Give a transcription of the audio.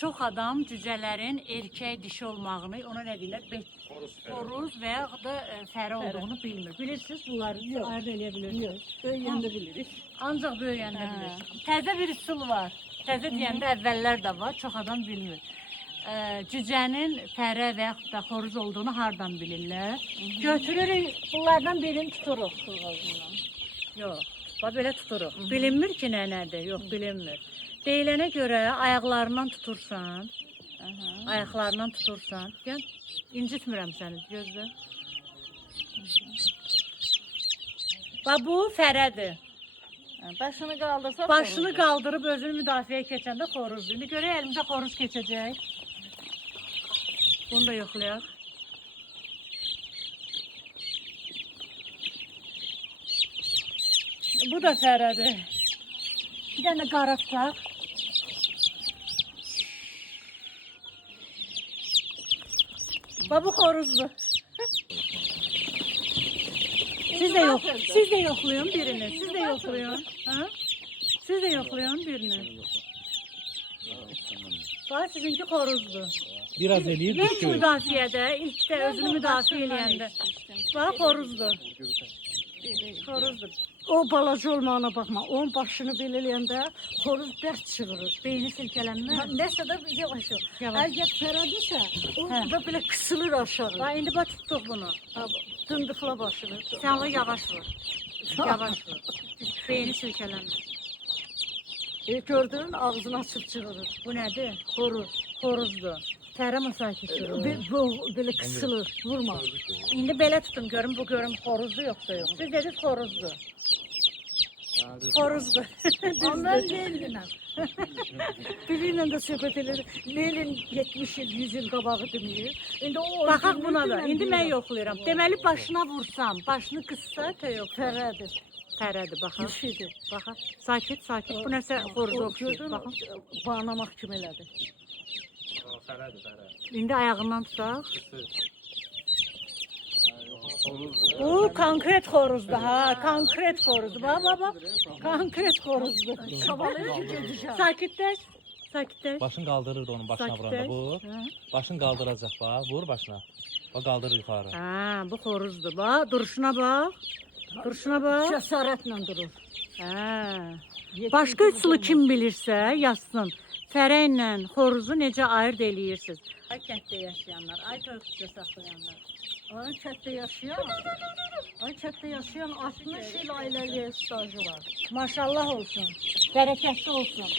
Çox adam cücələrin erkək dişi olmağını, ona nə deyirlər? Xoruz və ya da fərə olduğunu bilmir. Bilirsiniz bunları ayırt eləyə bilirsiniz. Böyüyəndə bilirik. Ancaq böyüyəndə bilirsiniz. Təzə bir üsul var. Təzə deyəndə əvvəllər də var, çox adam bilmir. Cücənin fərə və yaxud da xoruz olduğunu hardan bilirlər? Götürürük, bunlardan birini tuturuq. Yox, belə tuturuq. Bilinmir ki, nədir? Yox, bilinmir. Deyilənə görə ayaqlarından tutursan, ayaqlarından tutursan, gəl, incitmirəm səni, gözlə. Bu fərədir. Başını qaldırsa Başını qaldırıb özünü müdafiəyə keçəndə xoruzdur. İndi görək əlimizə xoruz keçəcək. Bunu da yoxlayaq. Bu da fərədir. Bir dənə qara tutaq. Bu xoruzdur. Siz de yoxlayın birini. Siz de yoxlayın. Ha? Siz de yoxlayın birini. Bax sizinki xoruzdur. Biraz eləyir İlk düşür. müdafiədə, ilk də özünü müdafiə eləyəndə. Bax xoruzdur. Xoruzdur. O balaca olmağına baxma. Onun başını belirləyəndə xoruz bərk çığırır. Beyni silkələnmir. Nəsə də yavaş yavaş. Əgər fərədirsə, o Hə. da belə qısılır aşağı. Bax indi bax tutduq bunu. Dındıqla başını. Sən onu yavaş vur. Yavaş vur. Beyni silkələnmir. Gördün, ağzını açıb çığırır. Bu nədir? Xoruz. Xoruzdur. Fərə sakit durur. Belə qısılır, vurma. İndi belə tutun, görüm bu görüm xoruzdur yoxsa yox. Siz dediniz xoruzdur. Xoruzdur. Ondan Leylin'ə. Biriyle de söhbət edir. Leylin 70 il, 100 il qabağı deməyir. İndi o Baxaq buna da. İndi mən yoxlayıram. Deməli başına vursam, başını qıssa yox. Fərədir. Fərədir, baxaq. Dişidir. Baxaq. Sakit, sakit. Bu nəsə xoruza oxşuyur. Gördün, Baxın. bağlamaq kimi elədi. İndi ayağından tutaq. Bu konkret xoruzdur ha, konkret xoruzdur. Bax, bax, bax. Konkret xoruzdur. Çabalayır ki gedəcəm. Sakitləş. Sakitləş. Başını kaldırırdı onun başına vuranda bu. Başını kaldıracak bak. Vur başına. Bak kaldırır yukarı. Ha, bu xoruzdur. Bax, duruşuna bax. Duruşuna bax. Cəsarətlə durur. Ha. Başqa üsulu kim bilirsə yazsın. Fərə ilə xoruzu necə ayırd eləyirsiniz? Ay kənddə yaşayanlar, ay toyuqçu saxlayanlar. Ay kətdə yaşayan 60 il ailəliyə stajı var. Maşallah olsun. Bərəkətli olsun.